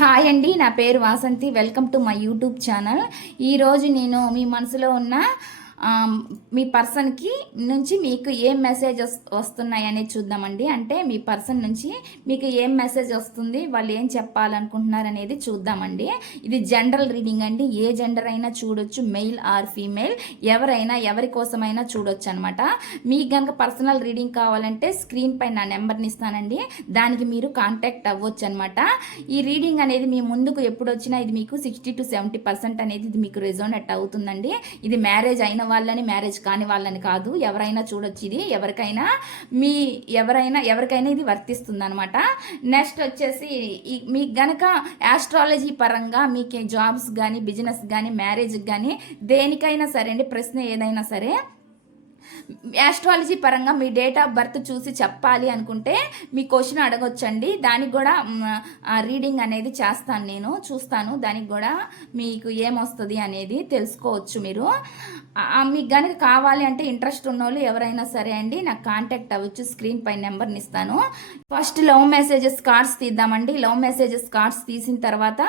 Hi అండి నా పేరు Vasanthi. Welcome to my YouTube channel. ఈరోజు నేను మీ మనసులో ఉన్న మీ పర్సన్కి నుంచి మీకు ఏం మెసేజ్ వస్తున్నాయి అనేది చూద్దామండి. అంటే మీ పర్సన్ నుంచి మీకు ఏం మెసేజ్ వస్తుంది వాళ్ళు ఏం చెప్పాలనుకుంటున్నారు అనేది చూద్దామండి. ఇది జనరల్ రీడింగ్ అండి. ఏ జెండర్ అయినా చూడొచ్చు మెయిల్ ఆర్ ఫీమేల్. ఎవరైనా ఎవరి కోసమైనా చూడొచ్చు అనమాట మీకు కనుక పర్సనల్ రీడింగ్ కావాలంటే స్క్రీన్ పై నా నెంబర్ని ఇస్తానండి. దానికి మీరు కాంటాక్ట్ అవ్వచ్చు అనమాట ఈ రీడింగ్ అనేది మీ ముందుకు ఎప్పుడు వచ్చినా ఇది మీకు సిక్స్టీ టు సెవెంటీ పర్సెంట్ అనేది ఇది మీకు రిజోనెట్ అవుతుందండి. ఇది మ్యారేజ్ అయిన వాళ్ళని మ్యారేజ్ కాని వాళ్ళని కాదు. ఎవరైనా చూడొచ్చు ఇది. ఎవరికైనా మీ ఎవరైనా ఎవరికైనా ఇది వర్తిస్తుంది అనమాట నెక్స్ట్ వచ్చేసి ఈ- మీకు గనక యాస్ట్రాలజీ పరంగా మీకు జాబ్స్ కానీ బిజినెస్ కానీ మ్యారేజ్ కానీ దేనికైనా సరే అండి ప్రశ్న ఏదైనా సరే యాస్ట్రాలజీ పరంగా మీ డేట్ ఆఫ్ బర్త్ చూసి చెప్పాలి అనుకుంటే మీ క్వశ్చన్ అడగొచ్చండి. దానికి కూడా రీడింగ్ అనేది చేస్తాను నేను చూస్తాను. దానికి కూడా మీకు ఏమొస్తుంది అనేది తెలుసుకోవచ్చు మీరు. మీకు కనుక కావాలి అంటే ఇంట్రెస్ట్ ఉన్న వాళ్ళు ఎవరైనా సరే అండి నాకు కాంటాక్ట్ అవ్వచ్చు స్క్రీన్ పై నెంబర్ని ఇస్తాను. ఫస్ట్ లవ్ మెసేజెస్ కార్డ్స్ తీద్దామండి. లవ్ మెసేజెస్ కార్డ్స్ తీసిన తర్వాత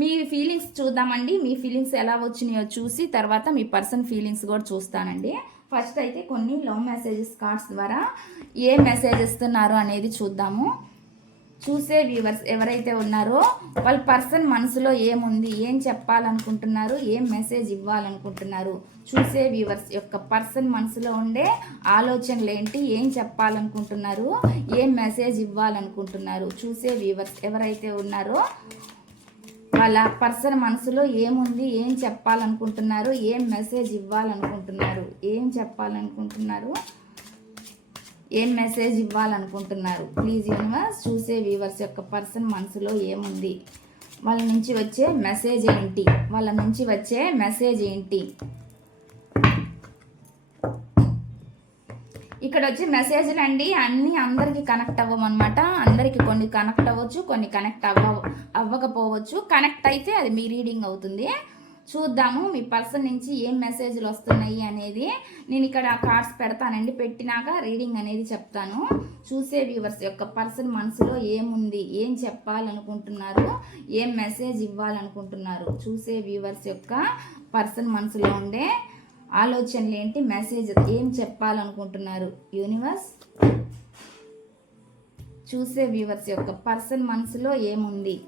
మీ ఫీలింగ్స్ చూద్దామండి. మీ ఫీలింగ్స్ ఎలా వచ్చినాయో చూసి తర్వాత మీ పర్సన్ ఫీలింగ్స్ కూడా చూస్తానండి. ఫస్ట్ అయితే కొన్ని లవ్ మెసేజెస్ కార్డ్స్ ద్వారా ఏ మెసేజ్ ఇస్తున్నారు అనేది చూద్దాము. చూసే వ్యూవర్స్ ఎవరైతే ఉన్నారో వాళ్ళ పర్సన్ మనసులో ఏముంది ఏం చెప్పాలనుకుంటున్నారు ఏం మెసేజ్ ఇవ్వాలనుకుంటున్నారు చూసే వ్యూవర్స్ యొక్క పర్సన్ మనసులో ఉండే ఆలోచనలు ఏంటి ఏం చెప్పాలనుకుంటున్నారు ఏం మెసేజ్ ఇవ్వాలనుకుంటున్నారు చూసే వ్యూవర్స్ ఎవరైతే ఉన్నారో వాళ్ళ పర్సన్ మనసులో ఏముంది ఏం చెప్పాలనుకుంటున్నారు ఏం మెసేజ్ ఇవ్వాలనుకుంటున్నారు ఏం చెప్పాలనుకుంటున్నారు ఏం మెసేజ్ ఇవ్వాలనుకుంటున్నారు. ప్లీజ్ యూనివర్స్ చూసే వ్యూవర్స్ యొక్క పర్సన్ మనసులో ఏముంది? వాళ్ళ నుంచి వచ్చే మెసేజ్ ఏంటి? వాళ్ళ నుంచి వచ్చే మెసేజ్ ఏంటి? ఇక్కడ వచ్చి మెసేజ్లు అండి అన్నీ అందరికీ కనెక్ట్ అవ్వమన్నమాట. అందరికీ కొన్ని కనెక్ట్ అవ్వచ్చు కొన్ని కనెక్ట్ అవ్వ అవ్వకపోవచ్చు. కనెక్ట్ అయితే అది మీ రీడింగ్ అవుతుంది. చూద్దాము మీ పర్సన్ నుంచి ఏం మెసేజ్లు వస్తున్నాయి అనేది. నేను ఇక్కడ కార్డ్స్ పెడతానండి పెట్టినాక రీడింగ్ అనేది చెప్తాను. చూసే వ్యూవర్స్ యొక్క పర్సన్ మనసులో ఏముంది ఏం చెప్పాలనుకుంటున్నారు ఏం మెసేజ్ ఇవ్వాలనుకుంటున్నారు. చూసే వ్యూవర్స్ యొక్క పర్సన్ మనసులో ఉండే ఆలోచనలు ఏంటి? మెసేజ్ ఏం చెప్పాలనుకుంటున్నారు? యూనివర్స్ చూసే వ్యూవర్స్ యొక్క పర్సన్ మనసులో ఏముంది?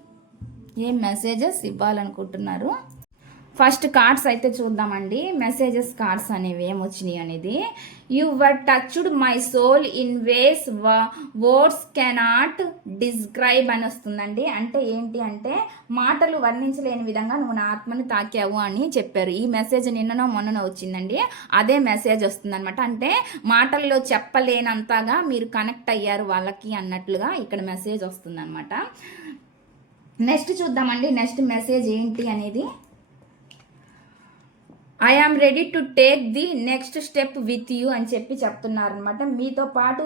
ఏం మెసేజెస్ ఇవ్వాలనుకుంటున్నారు? ఫస్ట్ కార్డ్స్ అయితే చూద్దామండి. మెసేజెస్ కార్డ్స్ అనేవి ఏమొచ్చినాయి అనేది. You were touched my soul in ways words cannot describe అని వస్తుందండి. అంటే ఏంటి అంటే మాటలు వర్ణించలేని విధంగా నువ్వు నా ఆత్మని తాకావు అని చెప్పారు. ఈ మెసేజ్ నిన్ననో మొన్ననో వచ్చిందండి. అదే మెసేజ్ వస్తుందనమాట అంటే మాటల్లో చెప్పలేనంతగా మీరు కనెక్ట్ అయ్యారు వాళ్ళకి అన్నట్లుగా ఇక్కడ మెసేజ్ వస్తుందన్నమాట. నెక్స్ట్ చూద్దామండి. నెక్స్ట్ మెసేజ్ ఏంటి అనేది. I am ready to take the next step with you అని చెప్పి చెప్తున్నారు అనమాట మీతో పాటు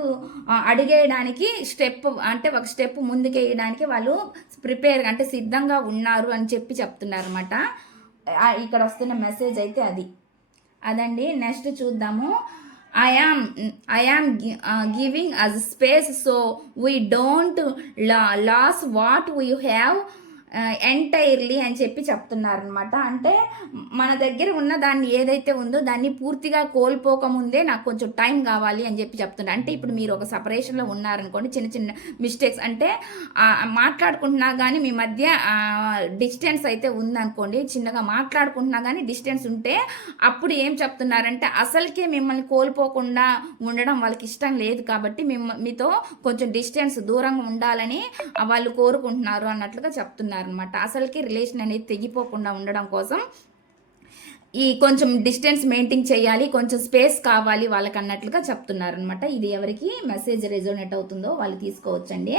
అడిగేయడానికి స్టెప్ అంటే ఒక స్టెప్ ముందుకేయడానికి వాళ్ళు ప్రిపేర్ అంటే సిద్ధంగా ఉన్నారు అని చెప్పి చెప్తున్నారు అనమాట ఇక్కడ వస్తున్న మెసేజ్ అయితే అది. అదండి నెక్స్ట్ చూద్దాము. I am I am giving us space so we don't lose what we have entirely అని చెప్పి చెప్తున్నారనమాట అంటే మన దగ్గర ఉన్న దాన్ని ఏదైతే ఉందో దాన్ని పూర్తిగా కోల్పోకముందే నాకు కొంచెం టైం కావాలి అని చెప్పి చెప్తున్నారు అంటే ఇప్పుడు మీరు ఒక సపరేషన్లో ఉన్నారనుకోండి చిన్న చిన్న మిస్టేక్స్ అంటే మాట్లాడుకుంటున్నా కానీ మీ మధ్య డిస్టెన్స్ అయితే ఉందనుకోండి చిన్నగా మాట్లాడుకుంటున్నా కానీ డిస్టెన్స్ ఉంటే అప్పుడు ఏం చెప్తున్నారంటే అసలుకే మిమ్మల్ని కోల్పోకుండా ఉండడం వాళ్ళకి ఇష్టం లేదు కాబట్టి మిమ్మ మీతో కొంచెం డిస్టెన్స్ దూరంగా ఉండాలని వాళ్ళు కోరుకుంటున్నారు అన్నట్లుగా చెప్తున్నారు. అనమాట అసలుకి రిలేషన్ అనేది తెగిపోకుండా ఉండడం కోసం ఈ కొంచెం డిస్టెన్స్ మెయింటైన్ చేయాలి కొంచెం స్పేస్ కావాలి వాళ్ళకి అన్నట్లుగా చెప్తున్నారు అనమాట ఇది ఎవరికి మెసేజ్ రెజోనేట్ అవుతుందో వాళ్ళు తీసుకోవచ్చండి.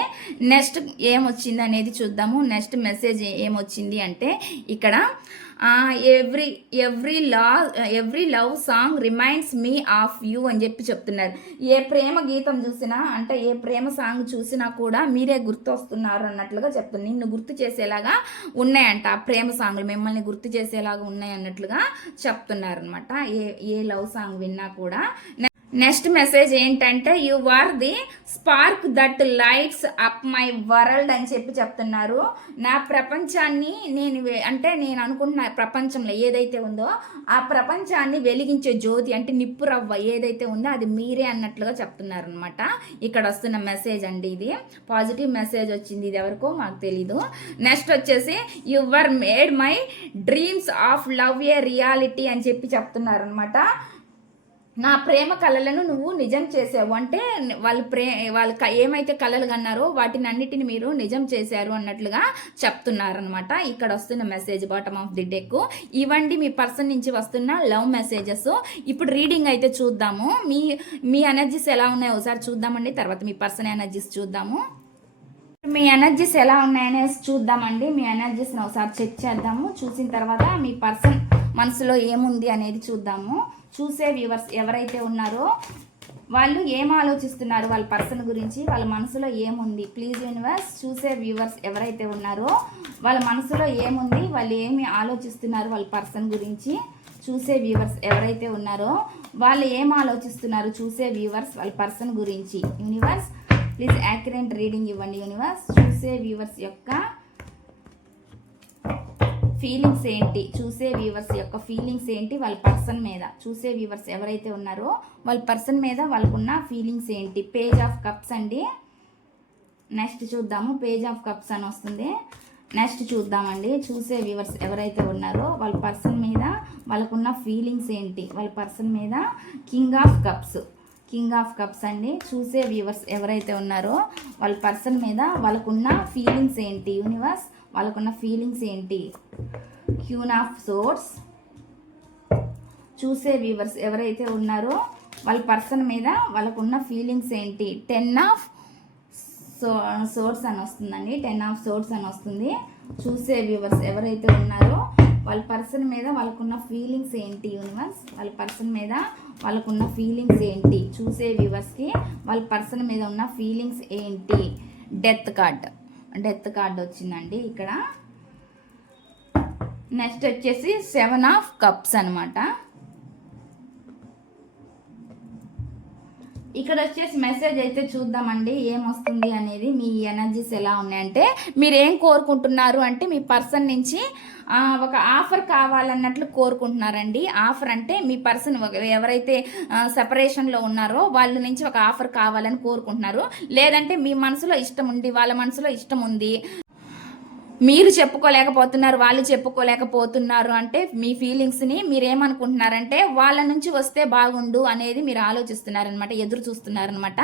నెక్స్ట్ ఏమొచ్చింది అనేది చూద్దాము. నెక్స్ట్ మెసేజ్ ఏమొచ్చింది అంటే ఇక్కడ every every law every love song reminds me of you అని చెప్పి చెప్తున్నారు. ఏ ప్రేమ గీతం చూసినా అంటే ఏ ప్రేమ సాంగ్ చూసినా కూడా మీరే గుర్తు వస్తున్నారు అన్నట్లుగా చెప్తున్నారు నిన్ను గుర్తు చేసేలాగా ఉన్నాయంట ఆ ప్రేమ సాంగ్లు మిమ్మల్ని గుర్తు చేసేలాగా ఉన్నాయి అన్నట్లుగా చెప్తున్నారు అనమాట ఏ ఏ లవ్ సాంగ్ విన్నా కూడా. నెక్స్ట్ మెసేజ్ ఏంటంటే you are the spark that lights up my world అని చెప్పి చెప్తున్నారు. నా ప్రపంచాన్ని నేను అంటే నేను అనుకుంటున్న ప్రపంచంలో ఏదైతే ఉందో ఆ ప్రపంచాన్ని వెలిగించే జ్యోతి అంటే నిప్పు రవ్వ ఏదైతే ఉందో అది మీరే అన్నట్లుగా చెప్తున్నారు అనమాట ఇక్కడ వస్తున్న మెసేజ్ అండి ఇది. పాజిటివ్ మెసేజ్ వచ్చింది ఇది ఎవరికో మాకు తెలీదు. నెక్స్ట్ వచ్చేసి your made my dreams of love a reality అని చెప్పి చెప్తున్నారు అనమాట నా ప్రేమ కళలను నువ్వు నిజం చేసావు. అంటే వాళ్ళు ప్రే వాళ్ళు ఏమైతే కళలు కన్నారో వాటిని అన్నిటిని మీరు నిజం చేశారు అన్నట్లుగా చెప్తున్నారనమాట ఇక్కడ వస్తున్న message bottom of the deck ఇవండి మీ పర్సన్ నుంచి వస్తున్న లవ్ మెసేజెస్. ఇప్పుడు రీడింగ్ అయితే చూద్దాము. మీ మీ ఎనర్జీస్ ఎలా ఉన్నాయో ఒకసారి చూద్దామండి. తర్వాత మీ పర్సన్ ఎనర్జీస్ చూద్దాము. మీ ఎనర్జీస్ ఎలా ఉన్నాయనే చూద్దామండి. మీ ఎనర్జీస్ని ఒకసారి చెక్ చేద్దాము. చూసిన తర్వాత మీ పర్సన్ మనసులో ఏముంది అనేది చూద్దాము. చూసే వ్యూవర్స్ ఎవరైతే ఉన్నారో వాళ్ళు ఏం ఆలోచిస్తున్నారు? వాళ్ళ పర్సన్ గురించి వాళ్ళ మనసులో ఏముంది? ప్లీజ్ యూనివర్స్ చూసే వ్యూవర్స్ ఎవరైతే ఉన్నారో వాళ్ళ మనసులో ఏముంది? వాళ్ళు ఏమి ఆలోచిస్తున్నారు? వాళ్ళ పర్సన్ గురించి చూసే వ్యూవర్స్ ఎవరైతే ఉన్నారో వాళ్ళు ఏం ఆలోచిస్తున్నారు? చూసే వ్యూవర్స్ వాళ్ళ పర్సన్ గురించి. యూనివర్స్ ప్లీజ్ యాక్యురేట్ రీడింగ్ ఇవ్వండి. యూనివర్స్ చూసే వ్యూవర్స్ యొక్క ఫీలింగ్స్ ఏంటి? చూసే వ్యూవర్స్ యొక్క ఫీలింగ్స్ ఏంటి? వాళ్ళ పర్సన్ మీద. చూసే వ్యూవర్స్ ఎవరైతే ఉన్నారో వాళ్ళ పర్సన్ మీద వాళ్ళకున్న ఫీలింగ్స్ ఏంటి? పేజ్ ఆఫ్ కప్స్ అండి. నెక్స్ట్ చూద్దాము. పేజ్ ఆఫ్ కప్స్ అని వస్తుంది. నెక్స్ట్ చూద్దామండి. చూసే వ్యూవర్స్ ఎవరైతే ఉన్నారో వాళ్ళ పర్సన్ మీద వాళ్ళకున్న ఫీలింగ్స్ ఏంటి? వాళ్ళ పర్సన్ మీద king of cups king of cups అండి. చూసే వ్యూవర్స్ ఎవరైతే ఉన్నారో వాళ్ళ పర్సన్ మీద వాళ్ళకున్న ఫీలింగ్స్ ఏంటి? యూనివర్స్ వాళ్ళకున్న ఫీలింగ్స్ ఏంటి? క్యూన్ ఆఫ్ సోర్స్ చూసే వ్యూవర్స్ ఎవరైతే ఉన్నారో వాళ్ళ పర్సన్ మీద వాళ్ళకున్న ఫీలింగ్స్ ఏంటి? టెన్ ఆఫ్ సో సోర్స్ అని వస్తుందండి. టెన్ ఆఫ్ సోర్స్ అని వస్తుంది. చూసే వ్యూవర్స్ ఎవరైతే ఉన్నారో వాళ్ళ పర్సన్ మీద వాళ్ళకున్న ఫీలింగ్స్ ఏంటి యూనివర్స్ వాళ్ళ పర్సన్ మీద వాళ్ళకున్న ఫీలింగ్స్ ఏంటి? చూసే వ్యూవర్స్కి వాళ్ళ పర్సన్ మీద ఉన్న ఫీలింగ్స్ ఏంటి? డెత్ కార్డ్ డెత్ కార్డ్ వచ్చిందండి ఇక్కడ. నెక్స్ట్ వచ్చేసి సెవెన్ ఆఫ్ కప్స్ అనమాట ఇక్కడ వచ్చేసి మెసేజ్ అయితే చూద్దామండి ఏమొస్తుంది అనేది మీ ఎనర్జీస్ ఎలా ఉన్నాయంటే మీరు ఏం కోరుకుంటున్నారు అంటే మీ పర్సన్ నుంచి ఒక ఆఫర్ కావాలన్నట్లు కోరుకుంటున్నారండి. ఆఫర్ అంటే మీ పర్సన్ ఎవరైతే సెపరేషన్లో ఉన్నారో వాళ్ళ నుంచి ఒక ఆఫర్ కావాలని కోరుకుంటున్నారు. లేదంటే మీ మనసులో ఇష్టం ఉంది వాళ్ళ మనసులో ఇష్టం ఉంది. మీరు చెప్పుకోలేకపోతున్నారు వాళ్ళు చెప్పుకోలేకపోతున్నారు అంటే మీ ఫీలింగ్స్ని మీరేమనుకుంటున్నారంటే వాళ్ళ నుంచి వస్తే బాగుండు అనేది మీరు ఆలోచిస్తున్నారనమాట ఎదురు చూస్తున్నారనమాట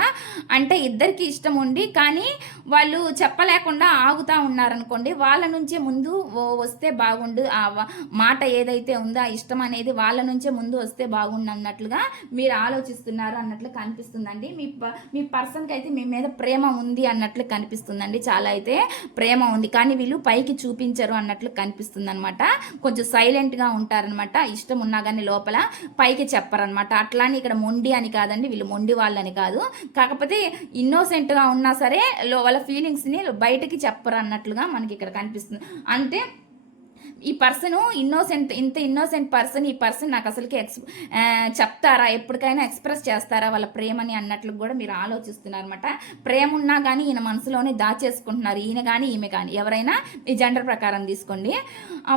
అంటే ఇద్దరికి ఇష్టం ఉండి కానీ వాళ్ళు చెప్పలేకుండా ఆగుతా ఉన్నారనుకోండి వాళ్ళ నుంచే ముందు వస్తే బాగుండు ఆ మాట ఏదైతే ఉందో ఆ ఇష్టం అనేది వాళ్ళ నుంచే ముందు వస్తే బాగుండు అన్నట్లుగా మీరు ఆలోచిస్తున్నారు అన్నట్లు కనిపిస్తుందండి. మీ ప- మీ పర్సన్కి అయితే మీ మీద ప్రేమ ఉంది అన్నట్లు కనిపిస్తుందండి. చాలా అయితే ప్రేమ ఉంది. కానీ వీళ్ళు పైకి చూపించరు అన్నట్లు కనిపిస్తుంది అనమాట కొంచెం సైలెంట్గా ఉంటారనమాట ఇష్టం ఉన్నా కానీ లోపల పైకి చెప్పరనమాట అట్లా అని ఇక్కడ మొండి అని కాదండి వీళ్ళు మొండి వాళ్ళని కాదు. కాకపోతే ఇన్నోసెంట్గా ఉన్నా సరే లో వాళ్ళ ఫీలింగ్స్ని బయటకి చెప్పరు అన్నట్లుగా మనకి ఇక్కడ కనిపిస్తుంది. అంటే ఈ పర్సన్ ఇన్నోసెంట్ ఇంత ఇన్నోసెంట్ పర్సన్ ఈ పర్సన్ నాకు అసలుకి ఎక్స్ చెప్తారా? ఎప్పటికైనా ఎక్స్ప్రెస్ చేస్తారా వాళ్ళ ప్రేమని అన్నట్లు కూడా మీరు ఆలోచిస్తున్నారు అనమాట ప్రేమ ఉన్నా కానీ ఈయన మనసులోనే దాచేసుకుంటున్నారు. ఈయన కానీ ఈమె కానీ ఎవరైనా ఈ జెండర్ ప్రకారం తీసుకోండి.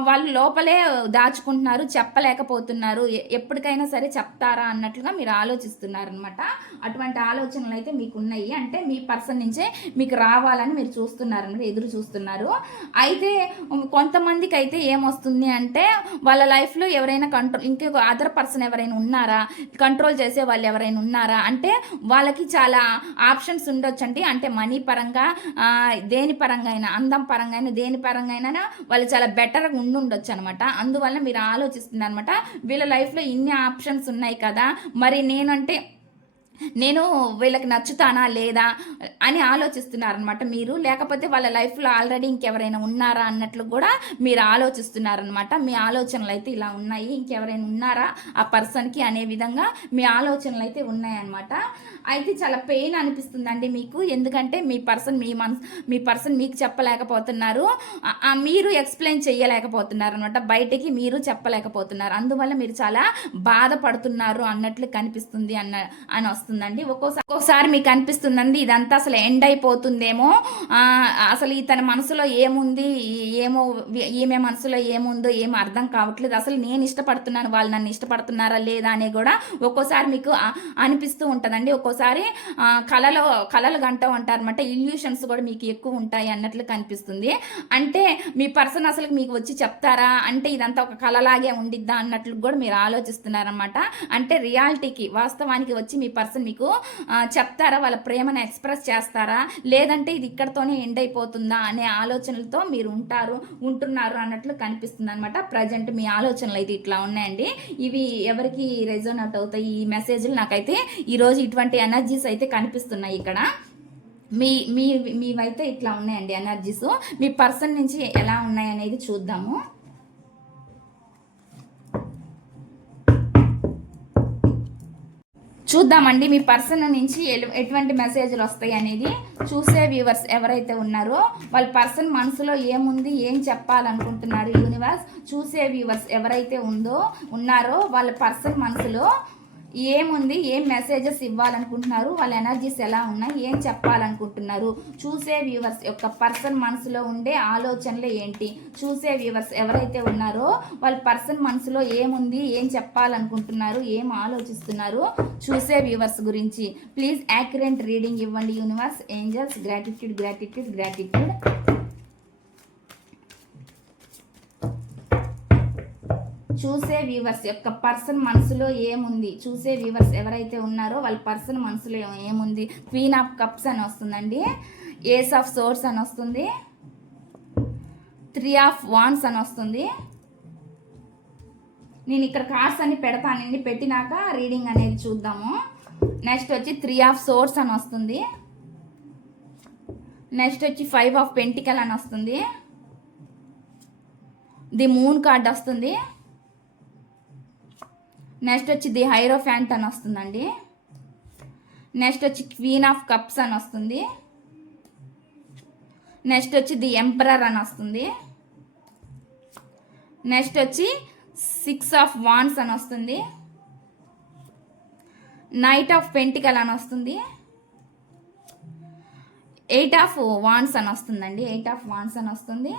వాళ్ళు లోపలే దాచుకుంటున్నారు చెప్పలేకపోతున్నారు. ఎప్పటికైనా సరే చెప్తారా అన్నట్లుగా మీరు ఆలోచిస్తున్నారనమాట అటువంటి ఆలోచనలు అయితే మీకు ఉన్నాయి అంటే మీ పర్సన్ నుంచే మీకు రావాలని మీరు చూస్తున్నారనమాట ఎదురు చూస్తున్నారు. అయితే కొంతమందికి అయితే ఏమొస్తుంది అంటే వాళ్ళ లైఫ్లో ఎవరైనా కంట్రోల్ ఇంకొక అదర్ పర్సన్ ఎవరైనా ఉన్నారా? కంట్రోల్ చేసే వాళ్ళు ఎవరైనా ఉన్నారా? అంటే వాళ్ళకి చాలా ఆప్షన్స్ ఉండొచ్చు అండి అంటే మనీ పరంగా దేని పరంగా అయినా అందం పరంగా అయినా దేని పరంగా అయినా వాళ్ళు చాలా బెటర్గా ఉండి ఉండొచ్చు అనమాట అందువల్ల మీరు ఆలోచిస్తున్నారు అనమాట వీళ్ళ లైఫ్లో ఇన్ని ఆప్షన్స్ ఉన్నాయి కదా. మరి నేనంటే నేను వీళ్ళకి నచ్చుతానా లేదా అని ఆలోచిస్తున్నారనమాట మీరు. లేకపోతే వాళ్ళ లైఫ్లో ఆల్రెడీ ఇంకెవరైనా ఉన్నారా అన్నట్లు కూడా మీరు ఆలోచిస్తున్నారనమాట మీ ఆలోచనలు అయితే ఇలా ఉన్నాయి. ఇంకెవరైనా ఉన్నారా ఆ పర్సన్కి అనే విధంగా మీ ఆలోచనలు అయితే ఉన్నాయన్నమాట. అయితే చాలా పెయిన్ అనిపిస్తుందండి మీకు. ఎందుకంటే మీ పర్సన్ మీ మనసు మీ పర్సన్ మీకు చెప్పలేకపోతున్నారు. మీరు ఎక్స్ప్లెయిన్ చేయలేకపోతున్నారు అనమాట బయటికి మీరు చెప్పలేకపోతున్నారు. అందువల్ల మీరు చాలా బాధపడుతున్నారు అన్నట్లు కనిపిస్తుంది అన్న అని వస్తుందండి. ఒక్కోసారి ఒక్కోసారి మీకు అనిపిస్తుందండి ఇదంతా అసలు ఎండ్ అయిపోతుందేమో. అసలు ఇతని మనసులో ఏముంది ఏమో ఈమె మనసులో ఏముందో ఏమో అర్థం కావట్లేదు. అసలు నేను ఇష్టపడుతున్నాను వాళ్ళు నన్ను ఇష్టపడుతున్నారా లేదా అని కూడా ఒక్కోసారి మీకు అనిపిస్తూ ఉంటుందండి. ఒక్కోసారి కళలో కళలు గంట ఉంటారు అనమాట ఇల్యూషన్స్ కూడా మీకు ఎక్కువ ఉంటాయి అన్నట్లు కనిపిస్తుంది. అంటే మీ పర్సన్ అసలు మీకు వచ్చి చెప్తారా? అంటే ఇదంతా ఒక కళలాగే ఉండిద్దా అన్నట్లు కూడా మీరు ఆలోచిస్తున్నారనమాట అంటే రియాలిటీకి వాస్తవానికి వచ్చి మీ పర్సన్ మీకు చెప్తారా? వాళ్ళ ప్రేమను ఎక్స్ప్రెస్ చేస్తారా? లేదంటే ఇది ఇక్కడతోనే ఎండ్ అయిపోతుందా అనే ఆలోచనలతో మీరు ఉంటారు ఉంటున్నారు అన్నట్లు కనిపిస్తుంది అనమాట ప్రజెంట్ మీ ఆలోచనలు అయితే ఇట్లా ఉన్నాయండి. ఇవి ఎవరికి రెజోనట్ అవుతాయి? ఈ మెసేజ్లు నాకైతే ఈరోజు ఇటువంటి ఎనర్జీస్ అయితే కనిపిస్తున్నాయి ఇక్కడ. మీ మీ మీవైతే ఇట్లా ఉన్నాయండి ఎనర్జీస్. మీ పర్సన్ నుంచి ఎలా ఉన్నాయి అనేది చూద్దాము. చూద్దామండి మీ పర్సన్ నుంచి ఎటువంటి మెసేజ్లు వస్తాయి అనేది చూసే వ్యూవర్స్ ఎవరైతే ఉన్నారో వాళ్ళ పర్సన్ మనసులో ఏముంది ఏం చెప్పాలనుకుంటున్నారు యూనివర్స్ చూసే వ్యూవర్స్ ఎవరైతే ఉందో ఉన్నారో వాళ్ళ పర్సన్ మనసులో ఏముంది? ఏం మెసేజెస్ ఇవ్వాలనుకుంటున్నారు? వాళ్ళ ఎనర్జీస్ ఎలా ఉన్నాయి? ఏం చెప్పాలనుకుంటున్నారు? చూసే వ్యూవర్స్ యొక్క పర్సన్ మనసులో ఉండే ఆలోచనలు ఏంటి? చూసే వ్యూవర్స్ ఎవరైతే ఉన్నారో వాళ్ళ పర్సన్ మనసులో ఏముంది? ఏం చెప్పాలనుకుంటున్నారు? ఏం ఆలోచిస్తున్నారు? చూసే వ్యూవర్స్ గురించి. ప్లీజ్ యాక్యురెంట్ రీడింగ్ ఇవ్వండి universe angels gratitude gratitude gratitude చూసే వ్యూవర్స్ యొక్క పర్సన్ మనసులో ఏముంది? చూసే వ్యూవర్స్ ఎవరైతే ఉన్నారో వాళ్ళ పర్సన్ మనసులో ఏముంది? క్వీన్ ఆఫ్ కప్స్ అని వస్తుందండి. ఏస్ ఆఫ్ సోర్స్ అని వస్తుంది. త్రీ ఆఫ్ వాన్స్ అని వస్తుంది. నేను ఇక్కడ కార్డ్స్ అన్ని పెడతానండి పెట్టినాక రీడింగ్ అనేది చూద్దాము. నెక్స్ట్ వచ్చి త్రీ ఆఫ్ సోర్స్ అని వస్తుంది. నెక్స్ట్ వచ్చి ఫైవ్ ఆఫ్ పెంటికల్ అని వస్తుంది. ది మూన్ కార్డ్ వస్తుంది. నెక్స్ట్ వచ్చి ది హైరో ఫ్యాంట్ అని వస్తుందండి. నెక్స్ట్ వచ్చి క్వీన్ ఆఫ్ కప్స్ అని వస్తుంది. నెక్స్ట్ వచ్చి ది ఎంపరర్ అని వస్తుంది. నెక్స్ట్ వచ్చి సిక్స్ ఆఫ్ వాన్స్ అని వస్తుంది. నైట్ ఆఫ్ పెంటికల్ అని వస్తుంది. ఎయిట్ ఆఫ్ వాన్స్ అని వస్తుందండి. ఎయిట్ ఆఫ్ వాన్స్ అని వస్తుంది.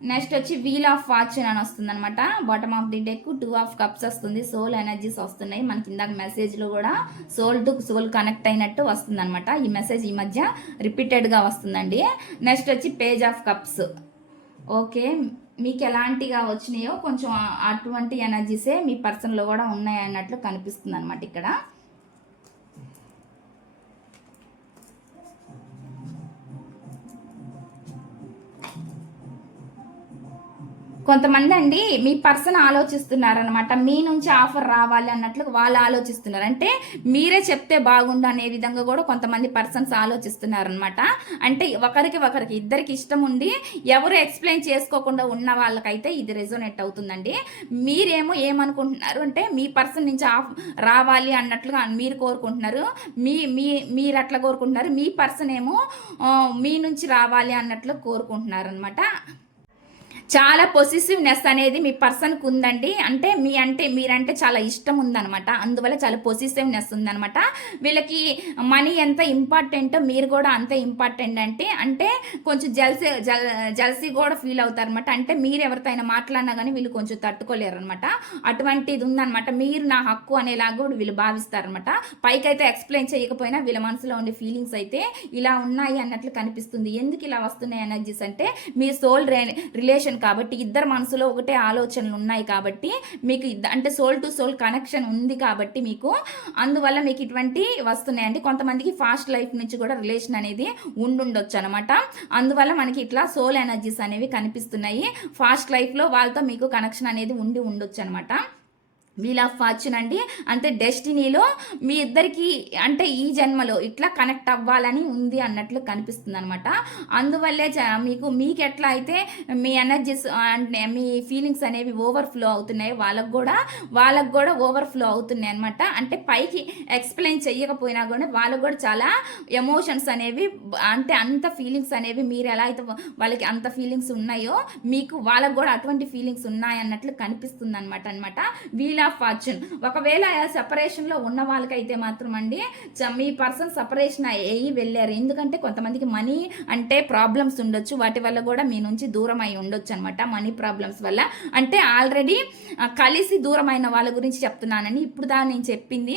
నెక్స్ట్ వచ్చి వీల్ ఆఫ్ ఫార్చ్యూన్ అని వస్తుంది అనమాట bottom of the deck two of cups వస్తుంది. సోల్ ఎనర్జీస్ వస్తున్నాయి. మనకి ఇందాక మెసేజ్లో కూడా సోల్ టు సోల్ కనెక్ట్ అయినట్టు వస్తుంది అనమాట ఈ మెసేజ్ ఈ మధ్య రిపీటెడ్గా వస్తుందండి. నెక్స్ట్ వచ్చి పేజ్ ఆఫ్ కప్స్ ఓకే మీకు ఎలాంటిగా వచ్చినాయో కొంచెం అటువంటి ఎనర్జీసే మీ పర్సన్లో కూడా ఉన్నాయి అన్నట్లు కనిపిస్తుంది అనమాట ఇక్కడ. కొంతమంది అండి మీ పర్సన్ ఆలోచిస్తున్నారనమాట మీ నుంచి ఆఫర్ రావాలి అన్నట్లు వాళ్ళు ఆలోచిస్తున్నారు. అంటే మీరే చెప్తే బాగుండు అనే విధంగా కూడా కొంతమంది పర్సన్స్ ఆలోచిస్తున్నారనమాట అంటే ఒకరికి ఒకరికి ఇద్దరికి ఇష్టం ఉండి ఎవరు ఎక్స్ప్లెయిన్ చేసుకోకుండా ఉన్న వాళ్ళకైతే ఇది రెజోనేట్ అవుతుందండి. మీరేమో ఏమనుకుంటున్నారు అంటే మీ పర్సన్ నుంచి ఆఫ్ రావాలి అన్నట్లుగా మీరు కోరుకుంటున్నారు. మీ మీ మీరు అట్లా కోరుకుంటున్నారు. మీ పర్సన్ ఏమో మీ నుంచి రావాలి అన్నట్లు కోరుకుంటున్నారు అనమాట చాలా పొసిసివ్నెస్ అనేది మీ పర్సన్కి ఉందండి. అంటే మీ అంటే మీరంటే చాలా ఇష్టం ఉందన్నమాట. అందువల్ల చాలా పొసిసివ్నెస్ ఉందన్నమాట. వీళ్ళకి మనీ ఎంత ఇంపార్టెంటో మీరు కూడా అంతే ఇంపార్టెంట్ అంటే అంటే కొంచెం జలసి జల్ జల్సీ కూడా ఫీల్ అవుతారనమాట అంటే మీరు ఎవరితో మాట్లాడినా కానీ వీళ్ళు కొంచెం తట్టుకోలేరు అనమాట అటువంటిది ఉందన్నమాట. మీరు నా హక్కు అనేలాగా కూడా వీళ్ళు భావిస్తారనమాట పైకైతే ఎక్స్ప్లెయిన్ చేయకపోయినా వీళ్ళ మనసులో ఉండే ఫీలింగ్స్ అయితే ఇలా ఉన్నాయి అన్నట్లు కనిపిస్తుంది. ఎందుకు ఇలా వస్తున్నాయి ఎనర్జీస్ అంటే మీ సోల్ రిలేషన్ కాబట్టి ఇద్దరు మనసులో ఒకటే ఆలోచనలు ఉన్నాయి కాబట్టి మీకు ఇద్ద- అంటే సోల్ టు సోల్ కనెక్షన్ ఉంది కాబట్టి మీకు అందువల్ల మీకు ఇటువంటి వస్తున్నాయండి. కొంతమందికి ఫాస్ట్ లైఫ్ నుంచి కూడా రిలేషన్ అనేది ఉండుండొచ్చు అనమాట అందువల్ల మనకి ఇట్లా సోల్ ఎనర్జీస్ అనేవి కనిపిస్తున్నాయి. ఫాస్ట్ లైఫ్లో వాళ్ళతో మీకు కనెక్షన్ అనేది ఉండి ఉండొచ్చు అనమాట వీల్ ఆఫ్ ఫార్చ్యూన్ అండి. అంటే డెస్టినీలో మీ ఇద్దరికి అంటే ఈ జన్మలో ఇట్లా కనెక్ట్ అవ్వాలని ఉంది అన్నట్లు కనిపిస్తుంది అనమాట అందువల్లే చ- మీకు మీకు ఎట్లా అయితే మీ ఎనర్జీస్ అంటే మీ ఫీలింగ్స్ అనేవి ఓవర్ఫ్లో అవుతున్నాయి వాళ్ళకు కూడా వాళ్ళకు కూడా ఓవర్ఫ్లో అవుతున్నాయి అనమాట అంటే పైకి ఎక్స్ప్లెయిన్ చేయకపోయినా కూడా వాళ్ళకు కూడా చాలా ఎమోషన్స్ అనేవి అంటే అంత ఫీలింగ్స్ అనేవి మీరు ఎలా అయితే వాళ్ళకి అంత ఫీలింగ్స్ ఉన్నాయో మీకు వాళ్ళకు కూడా అటువంటి ఫీలింగ్స్ ఉన్నాయన్నట్లు కనిపిస్తుంది అనమాట అనమాట వీల్ ఆఫ్ ఫార్చ్యూన్ ఒకవేళ సెపరేషన్లో ఉన్న వాళ్ళకైతే మాత్రం అండి చ- మీ పర్సన్ సపరేషన్ అయ్యి వెళ్ళారు. ఎందుకంటే కొంతమందికి మనీ అంటే ప్రాబ్లమ్స్ ఉండొచ్చు. వాటి వల్ల కూడా మీ నుంచి దూరం అయి ఉండొచ్చు అనమాట మనీ ప్రాబ్లమ్స్ వల్ల. అంటే ఆల్రెడీ కలిసి దూరమైన వాళ్ళ గురించి చెప్తున్నానని ఇప్పుడు దా నేను చెప్పింది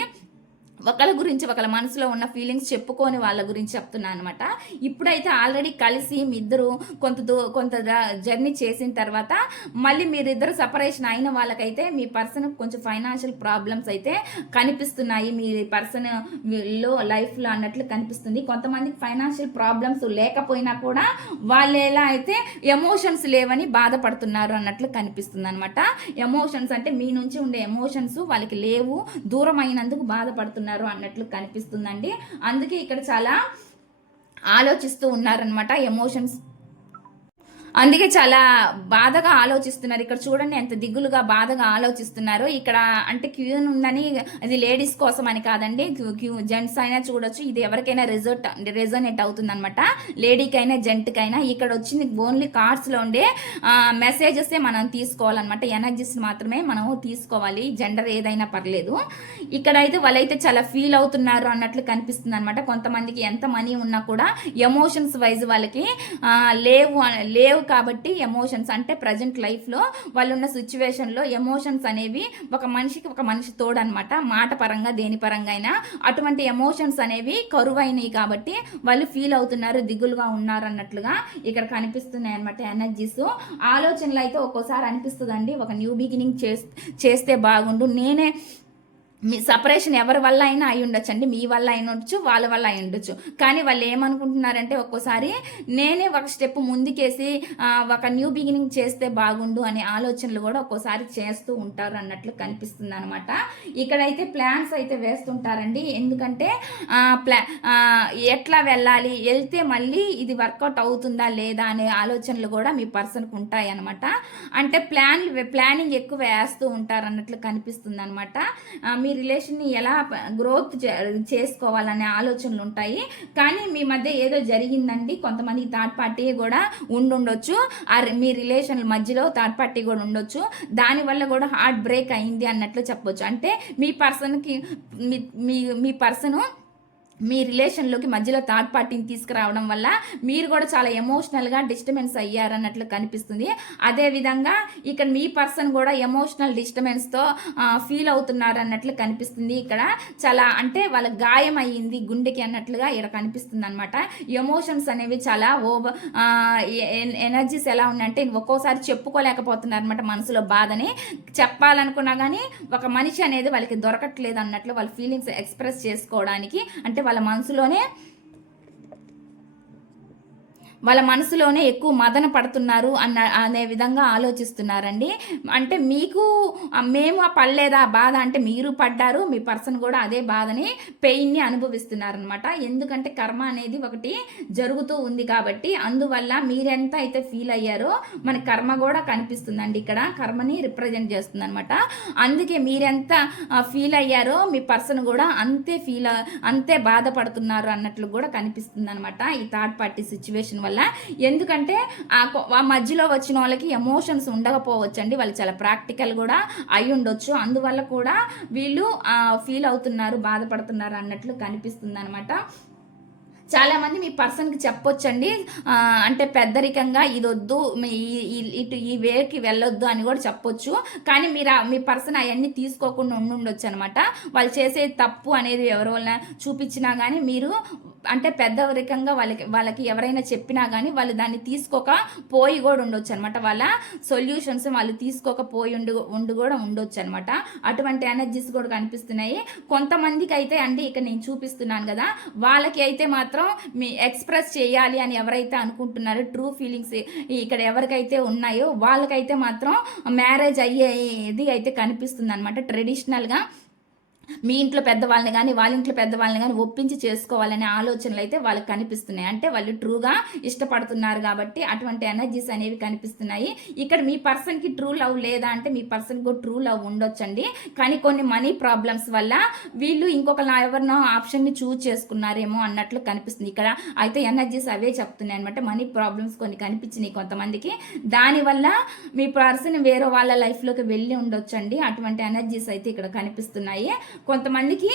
ఒకళ్ళ గురించి ఒకళ్ళ మనసులో ఉన్న ఫీలింగ్స్ చెప్పుకొని వాళ్ళ గురించి చెప్తున్నాను అనమాట ఇప్పుడైతే ఆల్రెడీ కలిసి మీ ఇద్దరు కొంత దూ కొంత జర్నీ చేసిన తర్వాత మళ్ళీ మీరిద్దరు సపరేషన్ అయిన వాళ్ళకైతే మీ పర్సన్ కొంచెం ఫైనాన్షియల్ ప్రాబ్లమ్స్ అయితే కనిపిస్తున్నాయి. మీ పర్సన్లో లైఫ్లో అన్నట్లు కనిపిస్తుంది. కొంతమందికి ఫైనాన్షియల్ ప్రాబ్లమ్స్ లేకపోయినా కూడా వాళ్ళు ఎలా అయితే ఎమోషన్స్ లేవని బాధపడుతున్నారు అన్నట్లు కనిపిస్తుంది అనమాట ఎమోషన్స్ అంటే మీ నుంచి ఉండే ఎమోషన్స్ వాళ్ళకి లేవు. దూరం అయినందుకు బాధపడుతున్నారు. అన్నట్లు కనిపిస్తుందండి. అందుకే ఇక్కడ చాలా ఆలోచిస్తూ ఉన్నారనమాట ఎమోషన్స్ అందుకే చాలా బాధగా ఆలోచిస్తున్నారు. ఇక్కడ చూడండి ఎంత దిగులుగా బాధగా ఆలోచిస్తున్నారు. ఇక్కడ అంటే క్యూన్ ఉందని అది లేడీస్ కోసం అని కాదండి. క్యూ జెంట్స్ అయినా చూడొచ్చు. ఇది ఎవరికైనా రిజర్ట్ రెజోనేట్ అవుతుంది అనమాట లేడీకైనా జెంట్కైనా ఇక్కడ వచ్చింది ఓన్లీ కార్డ్స్లో ఉండే మెసేజెస్ మనం తీసుకోవాలన్నమాట. ఎనర్జీస్ మాత్రమే మనం తీసుకోవాలి. జెండర్ ఏదైనా పర్లేదు. ఇక్కడైతే వాళ్ళైతే చాలా ఫీల్ అవుతున్నారు అన్నట్లు కనిపిస్తుంది అనమాట కొంతమందికి ఎంత మనీ ఉన్నా కూడా ఎమోషన్స్ వైజ్ వాళ్ళకి లేవు లేవు లేవు కాబట్టి ఎమోషన్స్ అంటే ప్రజెంట్ లైఫ్లో వాళ్ళున్న సిచ్యువేషన్లో ఎమోషన్స్ అనేవి ఒక మనిషికి ఒక మనిషి తోడు అనమాట మాట పరంగా దేని పరంగా అయినా అటువంటి ఎమోషన్స్ అనేవి కరువైనవి కాబట్టి వాళ్ళు ఫీల్ అవుతున్నారు దిగులుగా ఉన్నారు అన్నట్లుగా ఇక్కడ కనిపిస్తున్నాయి అనమాట ఎనర్జీస్ ఆలోచనలు అయితే ఒక్కోసారి అనిపిస్తుందండి. ఒక న్యూ బిగినింగ్ చేస్తే బాగుండు. నేనే మీ సపరేషన్ ఎవరి వల్ల అయినా అయి ఉండొచ్చండి. మీ వల్ల అయిన ఉండొచ్చు వాళ్ళ వల్ల అయి ఉండొచ్చు. కానీ వాళ్ళు ఏమనుకుంటున్నారంటే ఒక్కోసారి నేనే ఒక స్టెప్ ముందుకేసి ఒక న్యూ బిగినింగ్ చేస్తే బాగుండు అనే ఆలోచనలు కూడా ఒక్కోసారి చేస్తూ ఉంటారు అన్నట్లు కనిపిస్తుంది అనమాట ఇక్కడైతే ప్లాన్స్ అయితే వేస్తుంటారండి. ఎందుకంటే ప్లా ఎట్లా వెళ్ళాలి వెళ్తే మళ్ళీ ఇది వర్కౌట్ అవుతుందా లేదా అనే ఆలోచనలు కూడా మీ పర్సన్కి ఉంటాయి అనమాట అంటే ప్లాన్ ప్లానింగ్ ఎక్కువ వేస్తూ ఉంటారు అన్నట్లు కనిపిస్తుంది అనమాట మీ రిలేషన్ని ఎలా గ్రోత్ చేసుకోవాలనే ఆలోచనలు ఉంటాయి. కానీ మీ మధ్య ఏదో జరిగిందండి. కొంతమంది థర్డ్ పార్టీ కూడా ఉండుండొచ్చు. ఆ మీ రిలేషన్ మధ్యలో థర్డ్ పార్టీ కూడా ఉండొచ్చు. దానివల్ల కూడా హార్ట్ బ్రేక్ అయింది అన్నట్లు చెప్పొచ్చు. అంటే మీ పర్సన్కి మీ మీ మీ పర్సను మీ రిలేషన్లోకి మధ్యలో థర్డ్ పార్టీని తీసుకురావడం వల్ల మీరు కూడా చాలా ఎమోషనల్గా డిస్టర్బెన్స్ అయ్యారన్నట్లు కనిపిస్తుంది. అదేవిధంగా ఇక్కడ మీ పర్సన్ కూడా ఎమోషనల్ డిస్టర్బెన్స్తో ఫీల్ అవుతున్నారు అన్నట్లు కనిపిస్తుంది ఇక్కడ. చాలా అంటే వాళ్ళ గాయం అయ్యింది గుండెకి అన్నట్లుగా ఇక్కడ కనిపిస్తుంది అనమాట ఎమోషన్స్ అనేవి చాలా ఓవర్ ఎనర్జీస్ ఎలా ఉన్నాయంటే ఒక్కోసారి చెప్పుకోలేకపోతున్నారు అనమాట మనసులో బాధని. చెప్పాలనుకున్నా కానీ ఒక మనిషి అనేది వాళ్ళకి దొరకట్లేదు అన్నట్లు వాళ్ళ ఫీలింగ్స్ ఎక్స్ప్రెస్ చేసుకోవడానికి అంటే వాళ్ళ మనసులోనే వాళ్ళ మనసులోనే ఎక్కువ మదన పడుతున్నారు అన్న అనే విధంగా ఆలోచిస్తున్నారండి. అంటే మీకు మేము ఆ పడలేదా బాధ? అంటే మీరు పడ్డారు మీ పర్సన్ కూడా అదే బాధని పెయిన్ని అనుభవిస్తున్నారనమాట ఎందుకంటే కర్మ అనేది ఒకటి జరుగుతూ ఉంది కాబట్టి అందువల్ల మీరెంత అయితే ఫీల్ అయ్యారో మన కర్మ కూడా కనిపిస్తుందండి ఇక్కడ. కర్మని రిప్రజెంట్ చేస్తుంది అనమాట అందుకే మీరెంత ఫీల్ అయ్యారో మీ పర్సన్ కూడా అంతే ఫీల్ అంతే బాధపడుతున్నారు అన్నట్లు కూడా కనిపిస్తుంది అనమాట ఈ థర్డ్ పార్టీ సిచ్యువేషన్ వల్ల. ఎందుకంటే ఆ ఆ మధ్యలో వచ్చిన వాళ్ళకి ఎమోషన్స్ ఉండకపోవచ్చు అండి వాళ్ళు చాలా ప్రాక్టికల్ కూడా అయి ఉండొచ్చు. అందువల్ల కూడా వీళ్ళు ఫీల్ అవుతున్నారు బాధపడుతున్నారు అన్నట్లు కనిపిస్తుంది అనమాట చాలామంది మీ పర్సన్కి చెప్పొచ్చండి. అంటే పెద్దరికంగా ఇది వద్దు ఇటు ఈ వేకి వెళ్ళొద్దు అని కూడా చెప్పొచ్చు. కానీ మీరు మీ పర్సన్ అవన్నీ తీసుకోకుండా ఉండి ఉండొచ్చు అనమాట వాళ్ళు చేసే తప్పు అనేది ఎవరి వల్ల చూపించినా కానీ మీరు అంటే పెద్దరికంగా వాళ్ళకి వాళ్ళకి ఎవరైనా చెప్పినా కానీ వాళ్ళు దాన్ని తీసుకోక పోయి కూడా ఉండొచ్చు అనమాట వాళ్ళ సొల్యూషన్స్ వాళ్ళు తీసుకోక పోయి ఉండు ఉండి కూడా ఉండొచ్చు అనమాట అటువంటి ఎనర్జీస్ కూడా కనిపిస్తున్నాయి. కొంతమందికి అయితే అండి ఇక్కడ నేను చూపిస్తున్నాను కదా వాళ్ళకి అయితే మాత్రం మాత్రం మీ ఎక్స్ప్రెస్ చేయాలి అని ఎవరైతే అనుకుంటున్నారో ట్రూ ఫీలింగ్స్ ఇక్కడ ఎవరికైతే ఉన్నాయో వాళ్ళకైతే మాత్రం మ్యారేజ్ అయ్యేది అయితే కనిపిస్తుంది అనమాట ట్రెడిషనల్గా మీ ఇంట్లో పెద్దవాళ్ళని కానీ వాళ్ళ ఇంట్లో పెద్దవాళ్ళని కానీ ఒప్పించి చేసుకోవాలనే ఆలోచనలు అయితే వాళ్ళకి కనిపిస్తున్నాయి. అంటే వాళ్ళు ట్రూగా ఇష్టపడుతున్నారు కాబట్టి అటువంటి ఎనర్జీస్ అనేవి కనిపిస్తున్నాయి. ఇక్కడ మీ పర్సన్కి ట్రూ లవ్ లేదా అంటే మీ పర్సన్కి ట్రూ లవ్ ఉండొచ్చండి. కానీ కొన్ని మనీ ప్రాబ్లమ్స్ వల్ల వీళ్ళు ఇంకొక ఎవరినో ఆప్షన్ని చూజ్ చేసుకున్నారేమో అన్నట్లు కనిపిస్తుంది. ఇక్కడ అయితే ఎనర్జీస్ అవే చెప్తున్నాయి అనమాట మనీ ప్రాబ్లమ్స్ కొన్ని కనిపించినాయి కొంతమందికి. దానివల్ల మీ పర్సన్ వేరే వాళ్ళ లైఫ్లోకి వెళ్ళి ఉండొచ్చండి. అటువంటి ఎనర్జీస్ అయితే ఇక్కడ కనిపిస్తున్నాయి. కొంతమందికి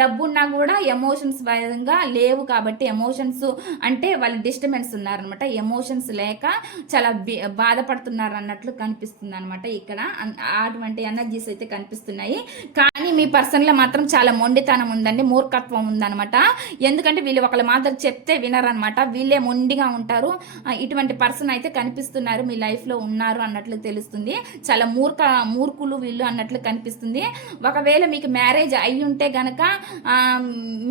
డబ్బు ఉన్నా కూడా ఎమోషన్స్ పరంగా లేవు కాబట్టి ఎమోషన్స్ అంటే వాళ్ళు డిస్టర్బెన్స్ ఉన్నారనమాట ఎమోషన్స్ లేక చాలా బాధపడుతున్నారు అన్నట్లు కనిపిస్తుంది అనమాట ఇక్కడ అటువంటి ఎనర్జీస్ అయితే కనిపిస్తున్నాయి. కానీ మీ పర్సన్లో మాత్రం చాలా మొండితనం ఉందండి మూర్ఖత్వం ఉందనమాట ఎందుకంటే వీళ్ళు ఒకళ్ళ మాత్రం చెప్తే వినరనమాట వీళ్ళే మొండిగా ఉంటారు. ఇటువంటి పర్సన్ అయితే కనిపిస్తున్నారు మీ లైఫ్లో ఉన్నారు అన్నట్లు తెలుస్తుంది. చాలా మూర్ఖ మూర్ఖులు వీళ్ళు అన్నట్లు కనిపిస్తుంది. ఒకవేళ మీకు మీకు మ్యారేజ్ అయి ఉంటే గనక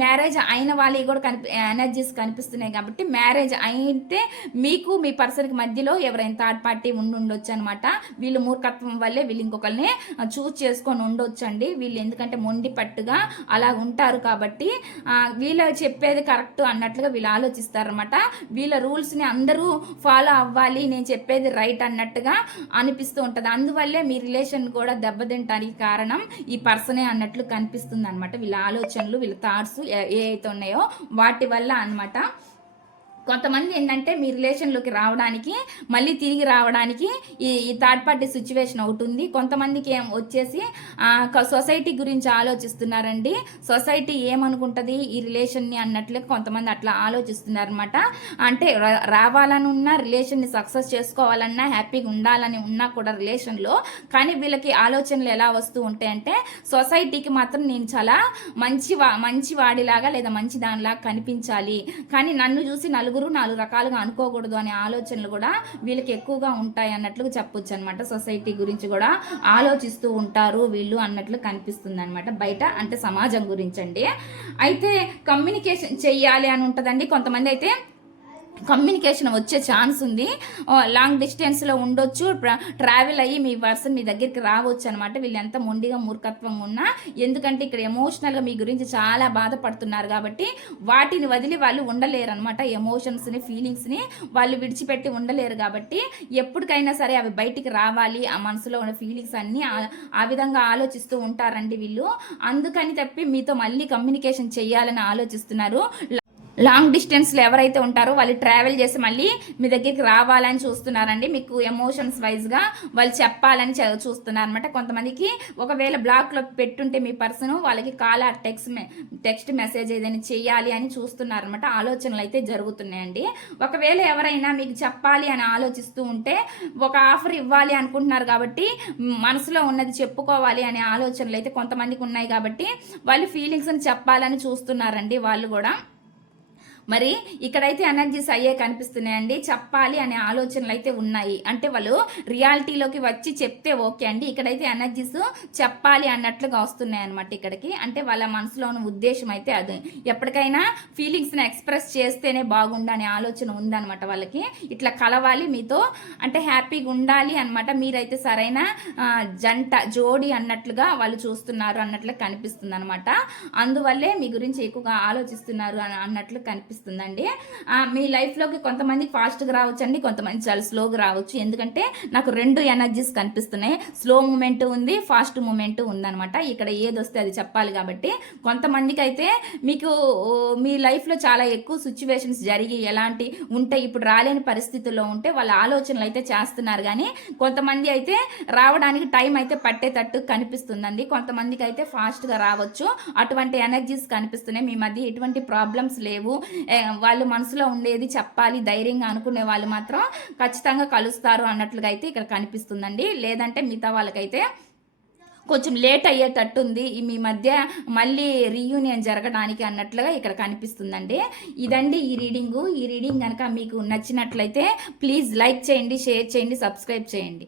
మ్యారేజ్ అయిన వాళ్ళవి కూడా కనిపి ఎనర్జీస్ కనిపిస్తున్నాయి కాబట్టి మ్యారేజ్ అయితే మీకు మీ పర్సన్కి మధ్యలో ఎవరైనా థర్డ్ పార్టీ ఉండి ఉండొచ్చు అనమాట వీళ్ళు మూర్ఖత్వం వల్లే వీళ్ళు ఇంకొకరిని చూస్ చేసుకొని ఉండొచ్చండి. వీళ్ళు ఎందుకంటే మొండి పట్టుగా అలా ఉంటారు కాబట్టి వీళ్ళు చెప్పేది కరెక్ట్ అన్నట్లుగా వీళ్ళు ఆలోచిస్తారనమాట వీళ్ళ రూల్స్ని అందరూ ఫాలో అవ్వాలి నేను చెప్పేది రైట్ అన్నట్టుగా అనిపిస్తూ ఉంటుంది. అందువల్లే మీ రిలేషన్ కూడా దెబ్బతింటానికి కారణం ఈ పర్సనే అన్నట్టు అన్నట్లు కనిపిస్తుంది అనమాట వీళ్ళ ఆలోచనలు వీళ్ళ థాట్స్ ఏ అయితే ఉన్నాయో వాటి వల్ల అనమాట కొంతమంది ఏంటంటే మీ రిలేషన్లోకి రావడానికి మళ్ళీ తిరిగి రావడానికి ఈ ఈ థర్డ్ పార్టీ సిచ్యువేషన్ ఒకటి ఉంది. కొంతమందికి ఏం వచ్చేసి సొసైటీ గురించి ఆలోచిస్తున్నారండి. సొసైటీ ఏమనుకుంటుంది ఈ రిలేషన్ని అన్నట్లు కొంతమంది అట్లా ఆలోచిస్తున్నారనమాట అంటే రావాలని ఉన్న రిలేషన్ని సక్సెస్ చేసుకోవాలన్నా హ్యాపీగా ఉండాలని ఉన్నా కూడా రిలేషన్లో కానీ వీళ్ళకి ఆలోచనలు ఎలా వస్తూ ఉంటాయంటే సొసైటీకి మాత్రం నేను చాలా మంచి మంచి వాడిలాగా లేదా మంచి దానిలాగా కనిపించాలి. కానీ నన్ను చూసి నలుగురు నలుగురు నాలుగు రకాలుగా అనుకోకూడదు అనే ఆలోచనలు కూడా వీళ్ళకి ఎక్కువగా ఉంటాయి అన్నట్లు చెప్పొచ్చు అనమాట సొసైటీ గురించి కూడా ఆలోచిస్తూ ఉంటారు వీళ్ళు అన్నట్లు కనిపిస్తుంది అనమాట బయట అంటే సమాజం గురించి అండి. అయితే కమ్యూనికేషన్ చెయ్యాలి అని ఉంటుందండి. కొంతమంది అయితే కమ్యూనికేషన్ వచ్చే ఛాన్స్ ఉంది. లాంగ్ డిస్టెన్స్లో ఉండొచ్చు. ట్రావెల్ అయ్యి మీ పర్సన్ మీ దగ్గరికి రావచ్చు అనమాట వీళ్ళు ఎంత మొండిగా మూర్ఖత్వంగా ఉన్నా. ఎందుకంటే ఇక్కడ ఎమోషనల్గా మీ గురించి చాలా బాధపడుతున్నారు కాబట్టి వాటిని వదిలి వాళ్ళు ఉండలేరు అనమాట ఎమోషన్స్ని ఫీలింగ్స్ని వాళ్ళు విడిచిపెట్టి ఉండలేరు కాబట్టి ఎప్పటికైనా సరే అవి బయటికి రావాలి. ఆ మనసులో ఉన్న ఫీలింగ్స్ అన్నీ ఆ విధంగా ఆలోచిస్తూ ఉంటారండి వీళ్ళు. అందుకని తప్పి మీతో మళ్ళీ కమ్యూనికేషన్ చేయాలని ఆలోచిస్తున్నారు. లాంగ్ డిస్టెన్స్లో ఎవరైతే ఉంటారో వాళ్ళు ట్రావెల్ చేసి మళ్ళీ మీ దగ్గరికి రావాలని చూస్తున్నారండి. మీకు ఎమోషన్స్ వైజ్గా వాళ్ళు చెప్పాలని చూస్తున్నారు అనమాట కొంతమందికి ఒకవేళ బ్లాక్లో పెట్టుంటే మీ పర్సన్ వాళ్ళకి కాల్ ఆ టెక్స్ట్ టెక్స్ట్ మెసేజ్ ఏదైనా చేయాలి అని చూస్తున్నారనమాట ఆలోచనలు అయితే జరుగుతున్నాయండి. ఒకవేళ ఎవరైనా మీకు చెప్పాలి అని ఆలోచిస్తూ ఉంటే ఒక ఆఫర్ ఇవ్వాలి అనుకుంటున్నారు కాబట్టి మనసులో ఉన్నది చెప్పుకోవాలి అనే ఆలోచనలు అయితే కొంతమందికి ఉన్నాయి కాబట్టి వాళ్ళు ఫీలింగ్స్ని చెప్పాలని చూస్తున్నారండి వాళ్ళు కూడా. మరి ఇక్కడైతే ఎనర్జీస్ అయ్యే కనిపిస్తున్నాయండి. చెప్పాలి అనే ఆలోచనలు అయితే ఉన్నాయి. అంటే వాళ్ళు రియాలిటీలోకి వచ్చి చెప్తే ఓకే అండి. ఇక్కడైతే ఎనర్జీస్ చెప్పాలి అన్నట్లుగా వస్తున్నాయి అనమాట ఇక్కడికి. అంటే వాళ్ళ మనసులో ఉన్న ఉద్దేశం అయితే అది. ఎప్పటికైనా ఫీలింగ్స్ని ఎక్స్ప్రెస్ చేస్తేనే బాగుండనే ఆలోచన ఉందనమాట వాళ్ళకి. ఇట్లా కలవాలి మీతో. అంటే హ్యాపీగా ఉండాలి అనమాట మీరైతే సరైన జంట జోడి అన్నట్లుగా వాళ్ళు చూస్తున్నారు అన్నట్లు కనిపిస్తుంది అనమాట అందువల్లే మీ గురించి ఎక్కువగా ఆలోచిస్తున్నారు అన్నట్లు కనిపిస్తుంది. అనిపిస్తుందండి. మీ లైఫ్లోకి కొంతమంది ఫాస్ట్గా రావచ్చండి కొంతమంది చాలా స్లోగా రావచ్చు. ఎందుకంటే నాకు రెండు ఎనర్జీస్ కనిపిస్తున్నాయి. స్లో మూమెంట్ ఉంది ఫాస్ట్ మూమెంట్ ఉందనమాట ఇక్కడ ఏది వస్తే అది చెప్పాలి కాబట్టి. కొంతమందికి అయితే మీకు మీ లైఫ్లో చాలా ఎక్కువ సిచ్యువేషన్స్ జరిగి ఎలాంటి ఉంటే ఇప్పుడు రాలేని పరిస్థితుల్లో ఉంటే వాళ్ళ ఆలోచనలు అయితే చేస్తున్నారు. కానీ కొంతమంది అయితే రావడానికి టైం అయితే పట్టేటట్టు కనిపిస్తుందండి. కొంతమందికి అయితే ఫాస్ట్గా రావచ్చు. అటువంటి ఎనర్జీస్ కనిపిస్తున్నాయి. మీ మధ్య ఎటువంటి ప్రాబ్లమ్స్ లేవు. వాళ్ళు మనసులో ఉండేది చెప్పాలి ధైర్యంగా అనుకునే వాళ్ళు మాత్రం ఖచ్చితంగా కలుస్తారు అన్నట్లుగా అయితే ఇక్కడ కనిపిస్తుందండి. లేదంటే మిగతా వాళ్ళకైతే కొంచెం లేట్ అయ్యేటట్టుంది. మీ మధ్య మళ్ళీ రీయూనియన్ జరగడానికి అన్నట్లుగా ఇక్కడ కనిపిస్తుందండి. ఇదండి ఈ రీడింగు. ఈ రీడింగ్ కనుక మీకు నచ్చినట్లయితే ప్లీజ్ లైక్ చేయండి షేర్ చేయండి సబ్స్క్రైబ్ చేయండి.